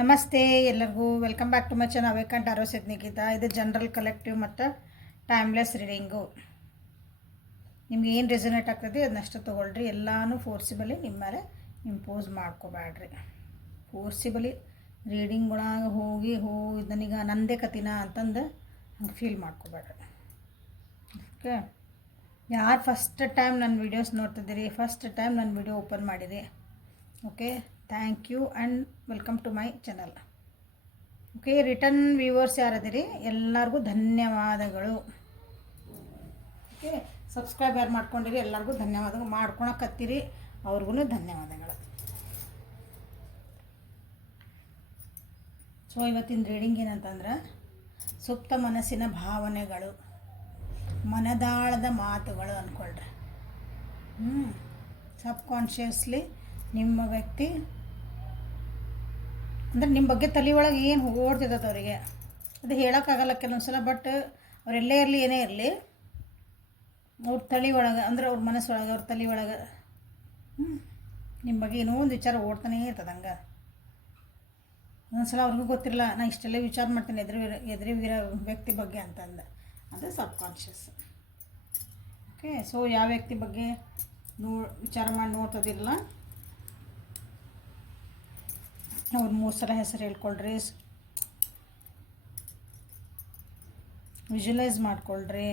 ನಮಸ್ತೆ ಎಲ್ಲರಿಗೂ welcome back to my channel ಅವೇಕಂಟ್ ಆರೋಸಿದ್ ನಿಖಿತಾ. ಇದು ಜನರಲ್ ಕಲೆಕ್ಟಿವ್ ಮತ್ತು ಟೈಮ್ಲೆಸ್ ರೀಡಿಂಗು. ನಿಮ್ಗೆ ಏನು ರೆಸನೇಟ್ ಆಗ್ತದೆ ಅದನ್ನಷ್ಟು ತೊಗೊಳ್ರಿ. ಎಲ್ಲನೂ ಫೋರ್ಸಿಬಲಿ ನಿಮ್ಮ ಮೇಲೆ ಇಂಪೋಸ್ ಮಾಡ್ಕೋಬೇಡ್ರಿ. ಫೋರ್ಸಿಬಲಿ ರೀಡಿಂಗ್ ಒಳಗೆ ಹೋಗಿ ಇದನ್ನೀಗ ನಂದೇ ಕತಿನ ಅಂತಂದು ಹಂಗೆ ಫೀಲ್ ಮಾಡ್ಕೋಬೇಡ್ರಿ. ಓಕೆ, ಯಾರು ಫಸ್ಟ್ ಟೈಮ್ ನನ್ನ ವೀಡಿಯೋಸ್ ನೋಡ್ತಿದ್ದೀರಿ, ಫಸ್ಟ್ ಟೈಮ್ ನನ್ನ ವೀಡಿಯೋ ಓಪನ್ ಮಾಡಿರಿ, okay, thank you and welcome to my channel. Okay, return viewers ಯಾರದಿರಿ ಎಲ್ಲರಿಗೂ ಧನ್ಯವಾದಗಳು. ಓಕೆ, ಸಬ್ಸ್ಕ್ರೈಬ್ ಯಾರು ಮಾಡ್ಕೊಂಡಿರಿ ಎಲ್ಲರಿಗೂ ಧನ್ಯವಾದಗಳು, ಮಾಡ್ಕೊಳಕತ್ತೀರಿ ಅವ್ರಿಗೂ ಧನ್ಯವಾದಗಳು. ಸೊ ಇವತ್ತಿನ ರೀಡಿಂಗ್ ಏನಂತಂದ್ರೆ ಸುಪ್ತ ಮನಸ್ಸಿನ ಭಾವನೆಗಳು, ಮನದಾಳದ ಮಾತುಗಳು ಅಂದ್ಕೊಳ್ರಿ. ಸಬ್ಕಾನ್ಷಿಯಸ್ಲಿ ನಿಮ್ಮ ವ್ಯಕ್ತಿ ಅಂದರೆ ನಿಮ್ಮ ಬಗ್ಗೆ ತಲೆ ಒಳಗೆ ಏನು ಓಡ್ತಿದ್ದತ್ತು ಅವರಿಗೆ ಅದು ಹೇಳೋಕ್ಕಾಗಲ್ಲ ಕೆಲವೊಂದು ಸಲ. ಬಟ್ ಅವರೆಲ್ಲೇ ಇರಲಿ ಏನೇ ಇರಲಿ ಅವ್ರ ತಲೆ ಒಳಗೆ ಅಂದರೆ ಅವ್ರ ಮನಸ್ಸೊಳಗೆ ಅವ್ರ ತಲೆ ಒಳಗೆ ನಿಮ್ಮ ಬಗ್ಗೆ ಏನೋ ಒಂದು ವಿಚಾರ ಓಡ್ತಾನೇ ಇರ್ತದೆ. ಹಂಗೆ ಒಂದೊಂದ್ಸಲ ಅವ್ರಿಗೂ ಗೊತ್ತಿರಲ್ಲ ನಾನು ಇಷ್ಟೆಲ್ಲ ವಿಚಾರ ಮಾಡ್ತೀನಿ ಎದುರಿಗಿರೋ ವ್ಯಕ್ತಿ ಬಗ್ಗೆ ಅಂತಂದು. ಅದು ಸಬ್ಕಾನ್ಷಿಯಸ್. ಓಕೆ, ಸೊ ಯಾವ ವ್ಯಕ್ತಿ ಬಗ್ಗೆ ವಿಚಾರ ಮಾಡಿ ನೋಡ್ತದಿರಲ್ಲ ಅವ್ರು 3 ಸಲ ಹೆಸರು ಹೇಳ್ಕೊಳ್ರಿ, ವಿಜುವಲೈಸ್ ಮಾಡ್ಕೊಳ್ರಿ,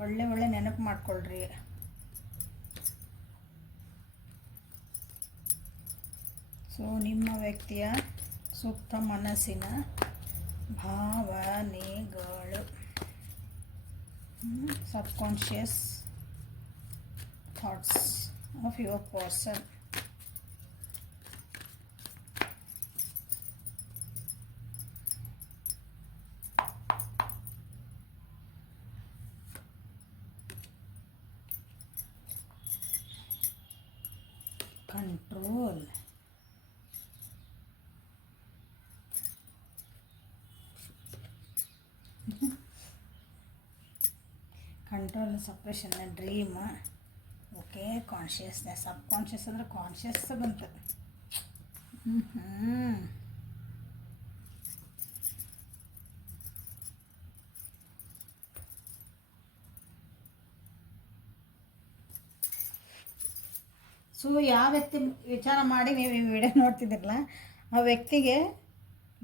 ಒಳ್ಳೆ ನೆನಪು ಮಾಡ್ಕೊಳ್ರಿ. ಸೊ ನಿಮ್ಮ ವ್ಯಕ್ತಿಯ ಸೂಕ್ತ ಮನಸ್ಸಿನ ಭಾವನೆಗಳು, subconscious thoughts of your person. Control, control, suppression, dream. Okay, consciousness. Sub conscious ಅಂದರೆ ಕಾನ್ಷಿಯಸ್ ಬಂತು. ಸೊ ಯಾವ ವ್ಯಕ್ತಿ ವಿಚಾರ ಮಾಡಿ ನೀವು ಈ ವಿಡಿಯೋ ನೋಡ್ತಿದ್ದಿರಲ್ಲ ಆ ವ್ಯಕ್ತಿಗೆ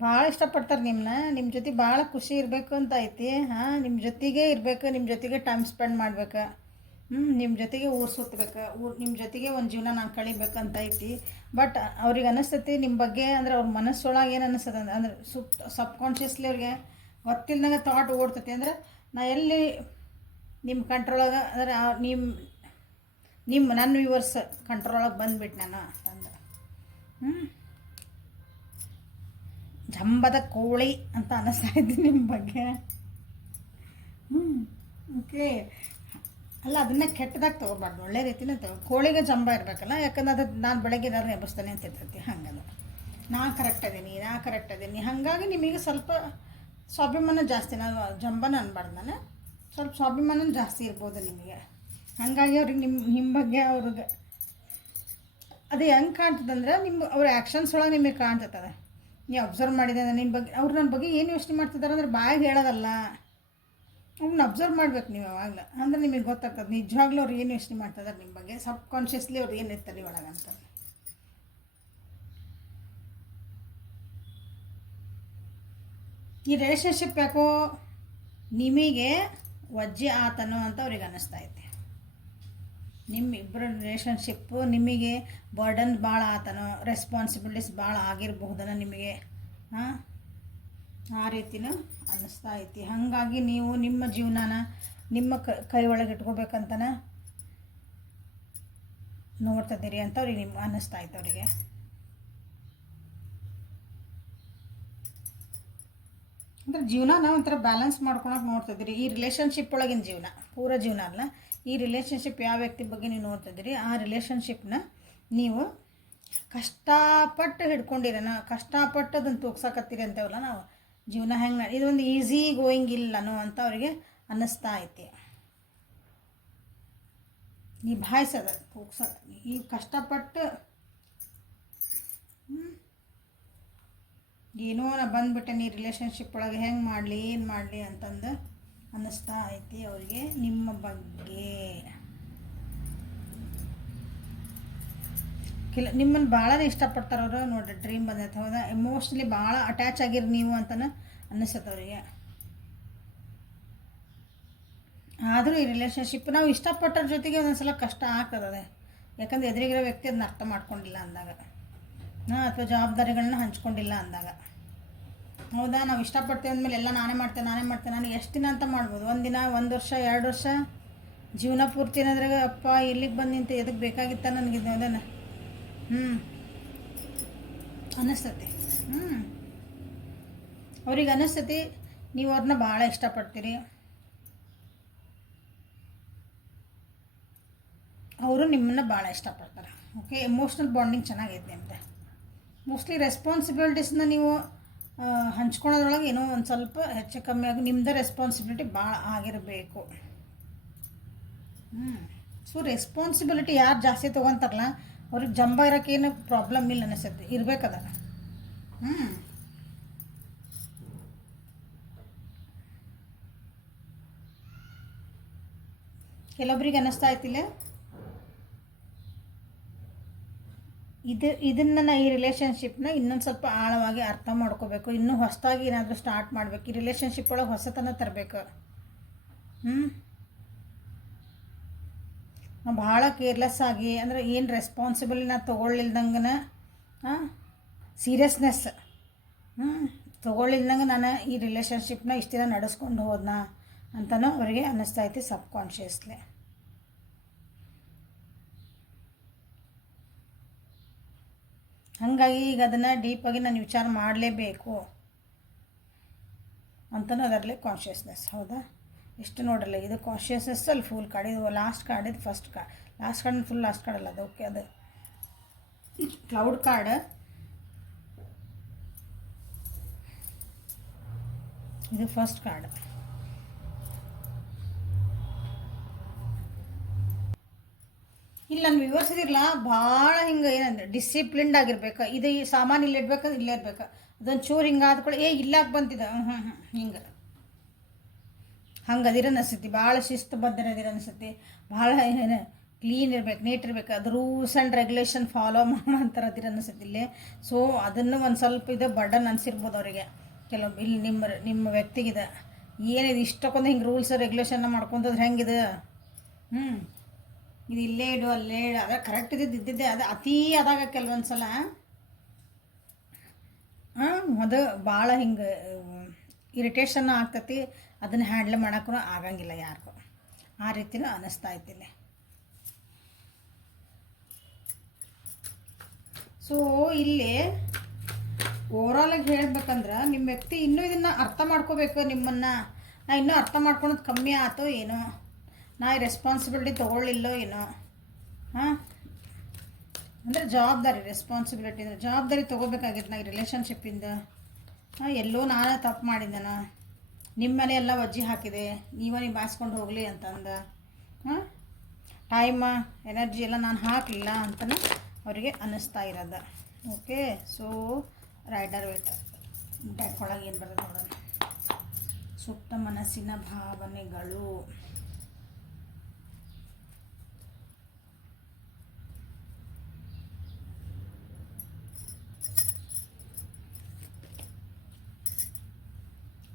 ಭಾಳ ಇಷ್ಟಪಡ್ತಾರೆ ನಿಮ್ಮನ್ನ, ನಿಮ್ಮ ಜೊತೆ ಭಾಳ ಖುಷಿ ಇರಬೇಕು ಅಂತ ಐತಿ. ನಿಮ್ಮ ಜೊತೆಗೆ ಇರಬೇಕು, ನಿಮ್ಮ ಜೊತೆಗೆ ಟೈಮ್ ಸ್ಪೆಂಡ್ ಮಾಡ್ಬೇಕು, ನಿಮ್ಮ ಜೊತೆಗೆ ಊರು ಸುತ್ತಬೇಕು, ನಿಮ್ಮ ಜೊತೆಗೆ ಒಂದು ಜೀವನ ನಾನು ಕಳಿಬೇಕಂತ ಐತಿ. ಬಟ್ ಅವ್ರಿಗೆ ಅನ್ನಿಸ್ತೈತಿ ನಿಮ್ಮ ಬಗ್ಗೆ ಅಂದರೆ ಅವ್ರ ಮನಸ್ಸೊಳಗೆ ಏನು ಅನ್ನಿಸ್ತದೆ ಅಂದ್ರೆ ಸಬ್ಕಾನ್ಷಿಯಸ್ಲಿ ಅವ್ರಿಗೆ ಗೊತ್ತಿಲ್ಲದಂಗೆ ಥಾಟ್ ಓಡ್ತೈತಿ. ಅಂದರೆ ನಾ ಎಲ್ಲಿ ನಿಮ್ಮ ಕಂಟ್ರೋಲಾಗ ಅಂದರೆ ನನ್ನ ವ್ಯೂವರ್ಸ್ ಕಂಟ್ರೋಲಾಗಿ ಬಂದುಬಿಟ್ಟು ನಾನು ಅಂತಂದು ಜಂಬದ ಕೋಳಿ ಅಂತ ಅನ್ನಿಸ್ತಾ ಇದ್ದೀನಿ ನಿಮ್ಮ ಬಗ್ಗೆ. ಓಕೆ, ಅಲ್ಲ ಅದನ್ನೇ ಕೆಟ್ಟದಾಗಿ ತೊಗೊಬಾರ್ದು, ಒಳ್ಳೆ ರೀತಿನೇ ಕೋಳಿಗೆ ಜಂಬ ಇರಬೇಕಲ್ಲ. ಯಾಕಂದ್ರೆ ಅದು ನಾನು ಬೆಳಗ್ಗೆ ಏನಾದ್ರು ಎಬ್ಬಿಸ್ತಾನೆ ಅಂತ ಇರ್ತೈತಿ. ಹಂಗದು ನಾನು ಕರೆಕ್ಟ್ ಅದೀನಿ. ಹಾಗಾಗಿ ನಿಮಗೆ ಸ್ವಲ್ಪ ಸ್ವಾಭಿಮಾನ ಜಾಸ್ತಿ. ನಾನು ಜಂಬನ ಅನ್ಬಾರ್ದು, ನಾನು ಸ್ವಲ್ಪ ಸ್ವಾಭಿಮಾನ ಜಾಸ್ತಿ ಇರ್ಬೋದು ನಿಮಗೆ. ಹಾಗಾಗಿ ಅವ್ರಿಗೆ ನಿಮ್ಮ ಬಗ್ಗೆ ಅವ್ರಿಗೆ ಅದು ಹೆಂಗೆ ಕಾಣ್ತದಂದ್ರೆ ಅವ್ರ ಆ್ಯಕ್ಷನ್ಸ್ ಒಳಗೆ ನಿಮಗೆ ಕಾಣ್ತದೆ. ನೀವು ಅಬ್ಸರ್ವ್ ಮಾಡಿದೆ ನಿನ್ನ ಬಗ್ಗೆ ಅವ್ರು ನನ್ನ ಬಗ್ಗೆ ಏನು ಯೋಚನೆ ಮಾಡ್ತಿದ್ದಾರೆ ಅಂದ್ರೆ ಬಾಯಿಗೆ ಹೇಳೋದಲ್ಲ, ಅವ್ನ ಅಬ್ಸರ್ವ್ ಮಾಡ್ಬೇಕು ನೀವು ಯಾವಾಗಲೂ. ಅಂದ್ರೆ ನಿಮಗೆ ಗೊತ್ತಾಗ್ತದೆ ನಿಜವಾಗ್ಲೂ ಅವ್ರು ಏನು ಯೋಚನೆ ಮಾಡ್ತಿದ್ದಾರೆ ನಿಮ್ಮ ಬಗ್ಗೆ, ಸಬ್ಕಾನ್ಷಿಯಸ್ಲಿ ಅವ್ರು ಏನು ಇರ್ತಾರೆ ಒಳಗೆ ಅಂತ. ಈ ರಿಲೇಷನ್ಶಿಪ್ ಯಾಕೋ ನಿಮಗೆ ವಜ್ಜೆ ಆತನೋ ಅಂತ ಅವ್ರಿಗೆ ಅನ್ನಿಸ್ತಾ ಐತೆ. ನಿಮ್ಮಿಬ್ಬರ ರಿಲೇಷನ್ಶಿಪ್ಪು ನಿಮಗೆ ಬರ್ಡನ್ ಭಾಳ ಆತನೋ, ರೆಸ್ಪಾನ್ಸಿಬಿಲಿಟೀಸ್ ಭಾಳ ಆಗಿರಬಹುದನ ನಿಮಗೆ, ಆ ರೀತಿನೂ ಅನ್ನಿಸ್ತಾ ಐತಿ. ಹಾಗಾಗಿ ನೀವು ನಿಮ್ಮ ಜೀವನನ ನಿಮ್ಮ ಕೈ ಒಳಗೆ ಇಟ್ಕೋಬೇಕಂತನ ನೋಡ್ತಿದ್ದೀರಿ ಅಂತ ಅವ್ರಿಗೆ ಅನ್ನಿಸ್ತಾ ಐತೆ ಅವರಿಗೆ. ಅಂದ್ರೆ ಜೀವನ ಒಂಥರ ಬ್ಯಾಲೆನ್ಸ್ ಮಾಡ್ಕೊಳಕ್ಕೆ ನೋಡ್ತಿದ್ದೀರಿ. ಈ ರಿಲೇಷನ್ಶಿಪ್ ಒಳಗಿನ ಜೀವನ ಪೂರ ಜೀವನ ಅಲ್ಲ, ಈ ರಿಲೇಷನ್ಶಿಪ್ ಯಾವ ವ್ಯಕ್ತಿ ಬಗ್ಗೆ ನೀವು ನೋಡ್ತಿದ್ದೀರಿ ಆ ರಿಲೇಷನ್ಶಿಪ್ನ ನೀವು ಕಷ್ಟಪಟ್ಟು ಹಿಡ್ಕೊಂಡಿರೋಣ, ಕಷ್ಟಪಟ್ಟು ಅದನ್ನು ತೂಗ್ಸಕತ್ತೀರಿ ಅಂತೇವಲ್ಲ ನಾವು. ಜೀವನ ಹೆಂಗೆ ಇದೊಂದು ಈಸಿ ಗೋಯಿಂಗ್ ಇಲ್ಲನೋ ಅಂತ ಅವರಿಗೆ ಅನ್ನಿಸ್ತಾ ಐತಿ. ನಿಭಾಯಿಸೋದು ತೂಗ್ಸೋದು ಈ ಕಷ್ಟಪಟ್ಟು ಏನೋ ನಾ ಬಂದುಬಿಟ್ಟೆ ನೀ ರಿಲೇಷನ್ಶಿಪ್ ಒಳಗೆ ಹೆಂಗೆ ಮಾಡಲಿ ಏನು ಮಾಡಲಿ ಅಂತಂದು ಅನ್ನಿಸ್ತಾ ಐತಿ ಅವರಿಗೆ ನಿಮ್ಮ ಬಗ್ಗೆ. ನಿಮ್ಮನ್ನು ಭಾಳನೇ ಇಷ್ಟಪಡ್ತಾರೆ ಅವರು. ನೋಡಿರಿ ಡ್ರೀಮ್ ಬಂದೈತೆ, ಹೌದಾ? ಎಮೋಷ್ನಲಿ ಭಾಳ ಅಟ್ಯಾಚ್ ಆಗಿರಿ ನೀವು ಅಂತಲೇ ಅನ್ನಿಸ್ತದೆ ಅವರಿಗೆ. ಆದರೂ ಈ ರಿಲೇಷನ್ಶಿಪ್ ನಾವು ಇಷ್ಟಪಟ್ಟರ ಜೊತೆಗೆ ಒಂದೊಂದ್ಸಲ ಕಷ್ಟ ಆಗ್ತದೆ. ಯಾಕಂದರೆ ಎದುರಿಗಿರೋ ವ್ಯಕ್ತಿ ಅದನ್ನ ಅರ್ಥ ಮಾಡ್ಕೊಂಡಿಲ್ಲ ಅಂದಾಗ, ಅಥವಾ ಜವಾಬ್ದಾರಿಗಳನ್ನ ಹಂಚ್ಕೊಂಡಿಲ್ಲ ಅಂದಾಗ. ಹೌದಾ? ನಾವು ಇಷ್ಟಪಡ್ತೇವೆ ಅಂದಮೇಲೆ ಎಲ್ಲ ನಾನೇ ಮಾಡ್ತೇನೆ ನಾನು ಎಷ್ಟು ದಿನ ಅಂತ ಮಾಡ್ಬೋದು? ಒಂದು ದಿನ, 1 ವರ್ಷ, 2 ವರ್ಷ, ಜೀವನ ಪೂರ್ತಿ ಏನಾದ್ರಾಗ ಅಪ್ಪ ಇಲ್ಲಿಗೆ ಬಂದು ನಿಂತು ಎದಕ್ಕೆ ಬೇಕಾಗಿತ್ತ ನನಗಿದ್ದು ಅದನ್ನು ಅನ್ನಿಸ್ತತಿ. ಅವ್ರಿಗೆ ಅನ್ನಿಸ್ತತಿ ನೀವು ಅವ್ರನ್ನ ಭಾಳ ಇಷ್ಟಪಡ್ತೀರಿ, ಅವರು ನಿಮ್ಮನ್ನು ಭಾಳ ಇಷ್ಟಪಡ್ತಾರೆ. ಓಕೆ, ಎಮೋಷ್ನಲ್ ಬಾಂಡಿಂಗ್ ಚೆನ್ನಾಗೈತೆ ನಿಮ್ಮದು. ಮೋಸ್ಟ್ಲಿ ರೆಸ್ಪಾನ್ಸಿಬಿಲಿಟೀಸ್ನ ನೀವು ಹಂಚ್ಕೊಳೋದ್ರೊಳಗೆ ಏನೋ ಒಂದು ಸ್ವಲ್ಪ ಹೆಚ್ಚು ಕಮ್ಮಿ ಆಗಿ ನಿಮ್ಮದೇ ರೆಸ್ಪಾನ್ಸಿಬಿಲಿಟಿ ಭಾಳ ಆಗಿರಬೇಕು. ಸೊ ರೆಸ್ಪಾನ್ಸಿಬಿಲಿಟಿ ಯಾರು ಜಾಸ್ತಿ ತೊಗೊತಾರಲ್ಲ ಅವ್ರಿಗೆ ಜಂಬ ಇರೋಕ್ಕೇನು ಪ್ರಾಬ್ಲಮ್ ಇಲ್ಲ ಅನಿಸುತ್ತೆ, ಇರಬೇಕದ. ಕೆಲವೊಬ್ರಿಗೆ ಅನ್ನಿಸ್ತಾ ಐತಿಲ್ಲ ಇದನ್ನು ಈ ರಿಲೇಷನ್ಶಿಪ್ನ ಇನ್ನೊಂದು ಸ್ವಲ್ಪ ಆಳವಾಗಿ ಅರ್ಥ ಮಾಡ್ಕೋಬೇಕು, ಇನ್ನೂ ಹೊಸದಾಗಿ ಏನಾದರೂ ಸ್ಟಾರ್ಟ್ ಮಾಡಬೇಕು, ಈ ರಿಲೇಷನ್ಶಿಪ್ ಒಳಗೆ ಹೊಸತನ ತರಬೇಕು. ನಾವು ಭಾಳ ಕೇರ್ಲೆಸ್ ಆಗಿ ಅಂದರೆ ಏನು ರೆಸ್ಪಾನ್ಸಿಬಲಿನ ತೊಗೊಳ್ಳಿಲ್ದಂಗೆ ಸೀರಿಯಸ್ನೆಸ್ ತೊಗೊಳ್ಳಿಲ್ದಂಗೆ ನಾನು ಈ ರಿಲೇಷನ್ಶಿಪ್ನ ಇಷ್ಟು ದಿನ ನಡೆಸ್ಕೊಂಡು ಹೋದ್ನಾ ಅಂತಲೂ ಅವರಿಗೆ ಅನ್ನಿಸ್ತಾ ಐತಿ ಸಬ್ ಕಾನ್ಷಿಯಸ್ಲಿ. ಹಾಗಾಗಿ ಈಗ ಅದನ್ನು ಡೀಪಾಗಿ ನಾನು ವಿಚಾರ ಮಾಡಲೇಬೇಕು ಅಂತಲೂ ಅದರಲ್ಲಿ ಕಾನ್ಷಿಯಸ್ನೆಸ್. ಹೌದಾ? ಎಷ್ಟು ನೋಡಲ್ಲ, ಇದು ಕಾನ್ಷಿಯಸ್ನೆಸ್ ಅಲ್ಲಿ ಫುಲ್ ಕಾರ್ಡ್, ಇದು ಲಾಸ್ಟ್ ಕಾರ್ಡ್, ಇದು first card. Last card full last card ಅಲ್ಲ ಅದು. ಓಕೆ, ಅದು ಕ್ಲೌಡ್ ಕಾರ್ಡ್, ಇದು ಫಸ್ಟ್ ಕಾರ್ಡ್. ಇಲ್ಲಿ ನಾನು ವಿವರಿಸಿದಿರಲ್ಲ, ಭಾಳ ಹಿಂಗೆ ಏನಂದ್ರೆ ಡಿಸಿಪ್ಲಿನ್ಡ್ ಆಗಿರ್ಬೇಕು. ಇದು ಈ ಸಾಮಾನು ಇಲ್ಲಿ ಇಡ್ಬೇಕು, ಇಲ್ಲೇ ಇರ್ಬೇಕು. ಅದೊಂದು ಚೂರು ಹಿಂಗೆ ಆದ್ಕೊಳ್ಳಿ, ಇಲ್ಲಾಕೆ ಬಂತಿದ್ದ ಹಿಂಗೆ ಹಂಗೆ ಅದಿರ ಅನಿಸ್ತೈತಿ. ಭಾಳ ಶಿಸ್ತುಬದ್ಧರದಿರ ಅನಿಸ್ತೈತಿ. ಭಾಳ ಏನು ಕ್ಲೀನ್ ಇರ್ಬೇಕು, ನೀಟ್ ಇರ್ಬೇಕು. ಅದು ರೂಲ್ಸ್ ಆ್ಯಂಡ್ ರೆಗ್ಯುಲೇಷನ್ ಫಾಲೋ ಮಾಡೋ ಅಂತಾರೆ ಅದಿರ ಅನಿಸ್ತೈತಿ ಇಲ್ಲಿ. ಸೊ ಅದನ್ನು ಒಂದು ಸ್ವಲ್ಪ ಇದು ಬರ್ಡನ್ ಅನಿಸಿರ್ಬೋದು ಅವರಿಗೆ. ಕೆಲವೊಬ್ಬ ಇಲ್ಲಿ ನಿಮ್ಮ ವ್ಯಕ್ತಿಗಿದೆ ಏನಿದೆ ಇಷ್ಟಕ್ಕೊಂದು ಹಿಂಗೆ ರೂಲ್ಸ್ ರೆಗ್ಯುಲೇಷನ್ನ ಮಾಡ್ಕೊತಂದ್ರೆ ಹೆಂಗಿದೆ. ಇದು ಇಲ್ಲೇ ಇಡು, ಅಲ್ಲೇ ಇಡು, ಅದ ಕರೆಕ್ಟ್ ಇದ್ದಿದ್ದೆ ಅದು ಅತೀ ಆದಾಗ ಕೆಲವೊಂದು ಸಲ ಅದು ಭಾಳ ಹಿಂಗೆ ಇರಿಟೇಷನ್ ಆಗ್ತೈತಿ. ಅದನ್ನು ಹ್ಯಾಂಡ್ಲ್ ಮಾಡೋಕ್ಕೂ ಆಗಂಗಿಲ್ಲ ಯಾರಿಗೂ. ಆ ರೀತಿಯೂ ಅನ್ನಿಸ್ತಾ ಐತಿಲ್ಲ. ಸೊ ಇಲ್ಲಿ ಓವರಾಲಾಗಿ ಹೇಳ್ಬೇಕಂದ್ರೆ ನಿಮ್ಮ ವ್ಯಕ್ತಿ ಇನ್ನೂ ಇದನ್ನು ಅರ್ಥ ಮಾಡ್ಕೋಬೇಕು. ನಿಮ್ಮನ್ನು ನಾ ಇನ್ನೂ ಅರ್ಥ ಮಾಡ್ಕೊಳೋದು ಕಮ್ಮಿ ಆಯ್ತೋ ಏನೋ, ನಾ ಈ ರೆಸ್ಪಾನ್ಸಿಬಿಲಿಟಿ ತೊಗೊಳ್ಳಿಲ್ಲೋ ಏನೋ. ಅಂದರೆ ರೆಸ್ಪಾನ್ಸಿಬಿಲಿಟಿ ಅಂದರೆ ಜವಾಬ್ದಾರಿ ತೊಗೋಬೇಕಾಗಿತ್ತು. ನಾ ಈ ರಿಲೇಷನ್ಶಿಪ್ಪಿಂದ ಎಲ್ಲೋ ನಾನೇ ತಪ್ಪು ಮಾಡಿದ್ದಾನ, ನಿಮ್ಮ ಮನೆ ಎಲ್ಲ ವಜ್ಜಿ ಹಾಕಿದೆ, ನೀವೇ ನಿಭಾಯಿಸ್ಕೊಂಡು ಹೋಗಲಿ ಅಂತಂದು ಟೈಮ ಎನರ್ಜಿ ಎಲ್ಲ ನಾನು ಹಾಕಲಿಲ್ಲ ಅಂತಲೂ ಅವರಿಗೆ ಅನ್ನಿಸ್ತಾ ಇರೋದು. Okay, so Rider Waite deck ಒಳಗೆ ಏನು ಬರೋದು ನೋಡೋಣ. ಸುಪ್ತ ಮನಸ್ಸಿನ ಭಾವನೆಗಳು.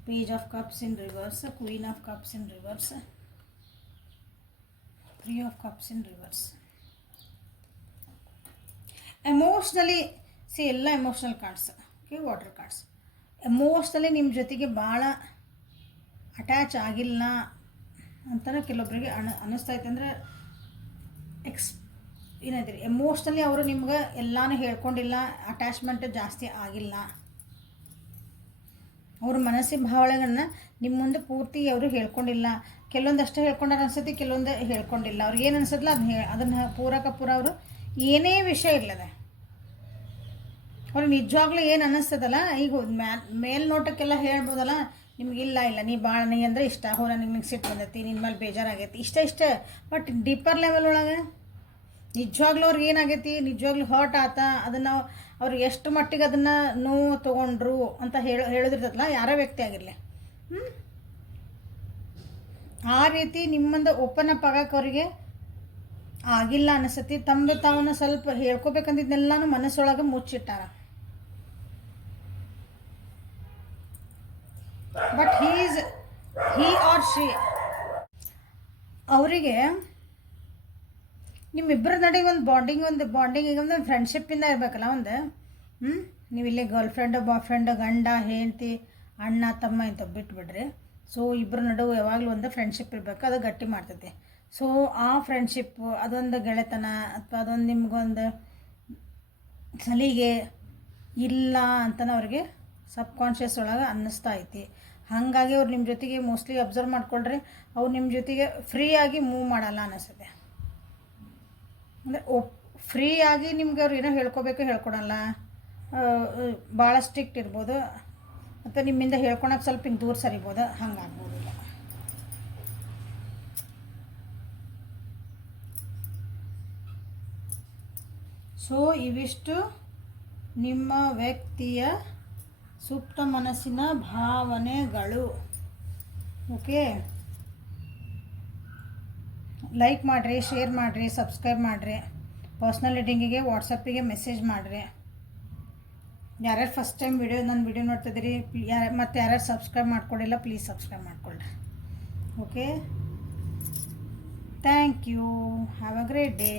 Page of Cups in reverse, Queen of Cups in reverse, Three of Cups in reverse. Emotionally, see ಎಲ್ಲ emotional cards. Okay, water cards. Emotionally ನಿಮ್ಮ ಜೊತೆಗೆ ಭಾಳ ಅಟ್ಯಾಚ್ ಆಗಿಲ್ಲ ಅಂತಲೂ ಕೆಲವೊಬ್ಬರಿಗೆ ಅನ್ನಿಸ್ತೈತೆ. ಅಂದರೆ ಏನಂತೀರಿ, ಎಮೋಷ್ನಲಿ ಅವರು ನಿಮ್ಗೆ ಎಲ್ಲನೂ ಹೇಳ್ಕೊಂಡಿಲ್ಲ, ಅಟ್ಯಾಚ್ಮೆಂಟ್ ಜಾಸ್ತಿ ಆಗಿಲ್ಲ. ಅವ್ರ ಮನಸ್ಸಿನ ಭಾವನೆಗಳನ್ನ ನಿಮ್ಮ ಮುಂದೆ ಪೂರ್ತಿ ಅವರು ಹೇಳ್ಕೊಂಡಿಲ್ಲ. ಕೆಲವೊಂದಷ್ಟು ಹೇಳ್ಕೊಂಡಾರ ಅನ್ಸತಿ, ಕೆಲವೊಂದು ಹೇಳ್ಕೊಂಡಿಲ್ಲ. ಅವ್ರಿಗೆ ಏನು ಅನ್ಸತ್ತಲ್ಲ ಅದನ್ನು ಪೂರ ಅವರು ಏನೇ ವಿಷಯ ಇಲ್ಲದೆ ಅವ್ರಿಗೆ ನಿಜವಾಗ್ಲೂ ಏನು ಅನ್ನಿಸ್ತದಲ್ಲ, ಈಗ ಮೇಲ್ನೋಟಕ್ಕೆಲ್ಲ ಹೇಳ್ಬೋದಲ್ಲ, ನಿಮಗಿಲ್ಲ ನೀ ಭಾಳ ನೀ ಅಂದರೆ ಇಷ್ಟ, ನನಗೆ ಸಿಟ್ಟು ಬಂದೈತಿ, ನಿನ್ನ ಮೇಲೆ ಬೇಜಾರಾಗೈತಿ, ಇಷ್ಟ. ಬಟ್ ಡೀಪರ್ ಲೆವೆಲ್ ಒಳಗೆ ನಿಜವಾಗ್ಲೂ ಅವ್ರಿಗೆ ಏನಾಗೈತಿ, ನಿಜವಾಗ್ಲೂ ಹರ್ಟ್ ಆತ, ಅದನ್ನು ಅವ್ರು ಎಷ್ಟು ಮಟ್ಟಿಗೆ ಅದನ್ನು ನೋವು ತೊಗೊಂಡ್ರು ಅಂತ ಹೇಳೋದಿರ್ತದಲ್ಲ, ಯಾರೋ ವ್ಯಕ್ತಿ ಆಗಿರಲಿ. ಆ ರೀತಿ ನಿಮ್ಮಂದ ಓಪನ್ ಅಪ್ ಆಗಕ್ಕೆ ಅವರಿಗೆ ಆಗಿಲ್ಲ ಅನಿಸತಿ. ತಮ್ಮದು ತಾವನ್ನ ಸ್ವಲ್ಪ ಹೇಳ್ಕೊಬೇಕಂದಿದ್ದೆಲ್ಲಾನು ಮನಸ್ಸೊಳಗೆ ಮುಚ್ಚಿಟ್ಟಾರ. ಬಟ್ ಹೀ ಆರ್ ಶಿ ಅವರಿಗೆ ನಿಮ್ಮಿಬ್ಬರ ನಡುವೆ ಒಂದು ಬಾಂಡಿಂಗ್ ಈಗ ಒಂದು ಫ್ರೆಂಡ್ಶಿಪ್ಪಿಂದ ಇರಬೇಕಲ್ಲ ಒಂದು. ನೀವು ಇಲ್ಲಿ ಗರ್ಲ್ ಫ್ರೆಂಡ್ ಬಾಯ್ ಫ್ರೆಂಡ್ ಗಂಡ ಹೆಂಡತಿ ಅಣ್ಣ ತಮ್ಮ ಇಂಥ ಬಿಟ್ಬಿಡ್ರಿ. ಸೊ ಇಬ್ಬರ ನಡುವೆ ಯಾವಾಗಲೂ ಒಂದು ಫ್ರೆಂಡ್ಶಿಪ್ ಇರಬೇಕು, ಅದು ಗಟ್ಟಿ ಮಾಡ್ತೈತಿ. ಸೊ ಆ ಫ್ರೆಂಡ್ಶಿಪ್ಪು ಅದೊಂದು ಗೆಳೆತನ ಅಥವಾ ಅದೊಂದು ನಿಮ್ಗೊಂದು ಸಲಿಗೆ ಇಲ್ಲ ಅಂತಲೇ ಅವ್ರಿಗೆ ಸಬ್ಕಾನ್ಷಿಯಸ್ ಒಳಗೆ ಅನ್ನಿಸ್ತಾ ಐತಿ. ಹಾಗಾಗಿ ಅವ್ರು ನಿಮ್ಮ ಜೊತೆಗೆ ಮೋಸ್ಟ್ಲಿ ಅಬ್ಸರ್ವ್ ಮಾಡ್ಕೊಳ್ರಿ, ಅವ್ರು ನಿಮ್ಮ ಜೊತೆಗೆ ಫ್ರೀಯಾಗಿ ಮೂವ್ ಮಾಡಲ್ಲ ಅನ್ನಿಸುತ್ತೆ. ಅಂದರೆ ಫ್ರೀಯಾಗಿ ನಿಮ್ಗೆ ಅವ್ರು ಏನೋ ಹೇಳ್ಕೊಬೇಕು ಹೇಳ್ಕೊಡಲ್ಲ, ಭಾಳ ಸ್ಟ್ರಿಕ್ಟ್ ಇರ್ಬೋದು, ಮತ್ತು ನಿಮ್ಮಿಂದ ಹೇಳ್ಕೊಳಕ್ಕೆ ಸ್ವಲ್ಪ ಹಿಂಗೆ ದೂರ ಸರಿಬೋದು, ಹಂಗಾಗ್ಬೋದಿಲ್ಲ. ಸೊ ಇವಿಷ್ಟು ನಿಮ್ಮ ವ್ಯಕ್ತಿಯ ಸುಪ್ತ ಮನಸ್ಸಿನ ಭಾವನೆಗಳು. ಓಕೆ, ಲೈಕ್ ಮಾಡಿರಿ, ಶೇರ್ ಮಾಡಿರಿ, ಸಬ್ಸ್ಕ್ರೈಬ್ ಮಾಡಿರಿ. ಪರ್ಸ್ನಲ್ ರೀಡಿಂಗಿಗೆ ವಾಟ್ಸಪ್ಪಿಗೆ ಮೆಸೇಜ್ ಮಾಡಿರಿ. ಯಾರ್ಯಾರು ಫಸ್ಟ್ ಟೈಮ್ ನನ್ನ ವಿಡಿಯೋ ನೋಡ್ತಿದ್ದೀರಿ ಮತ್ತು ಯಾರ್ಯಾರು ಸಬ್ಸ್ಕ್ರೈಬ್ ಮಾಡ್ಕೊಂಡಿಲ್ಲ, ಪ್ಲೀಸ್ ಸಬ್ಸ್ಕ್ರೈಬ್ ಮಾಡ್ಕೊಳ್ಳಿ. Okay, thank you, have a great day.